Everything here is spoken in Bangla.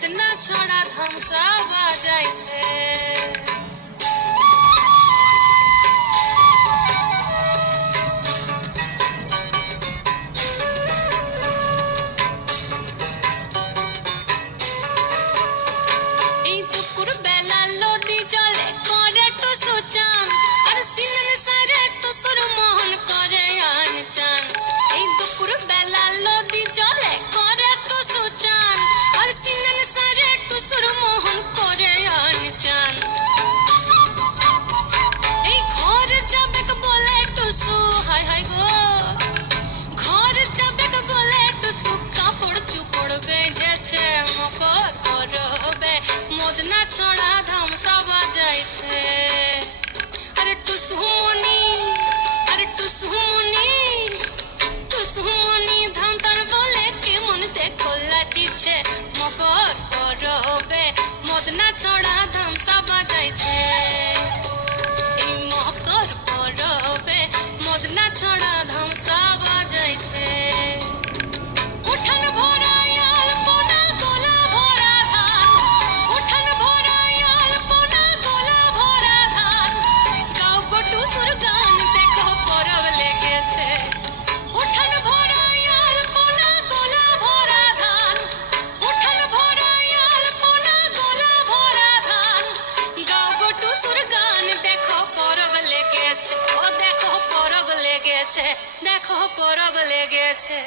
মদনা ছড়া ধামসা বাজাইছে। এই দুপুর বেলা লদি জলে করে টুসু চান, আর সিনন সারে টুসুর মোহন করে আন চান। এই দুপুর বেলা লদি জলে করে টুসু চান, আর সিনন সারে টুসুর মোহন করে আন চান। এই ঘর যাবে বলে টুসু, হায় হায় গো, ঘর যাবে বলে টুসু কাপড় চুপড় বেঁধেছে। মকর করবে মদনা ছড়া ধামসা বাজাইছে। আরে টুসু মনি, আরে টুসু মনি, টুসু মনি ধামসার বলে কেমন দেখো লাচিছে। মকর করবে মদনা ছড়া ধামসা বাজাইছে। এই মকর করবে মদনা ছড়া ধামসা বাজাইছে। উঠান ভরায় আলপনা গোলা ভরা ধান, উঠান ভরায় আলপনা গোলা ভরা ধান। গাও গো টুসুর গান দেখো পরব লেগেছে। উঠান ভরায় আলপনা গোলা ভরা ধান, উঠান ভরায় আলপনা গোলা ভরা ধান। গাও গো টুসুর গান দেখো পরব লেগেছে। ও দেখো পরব লেগেছে, দেখো পরব লেগেছে।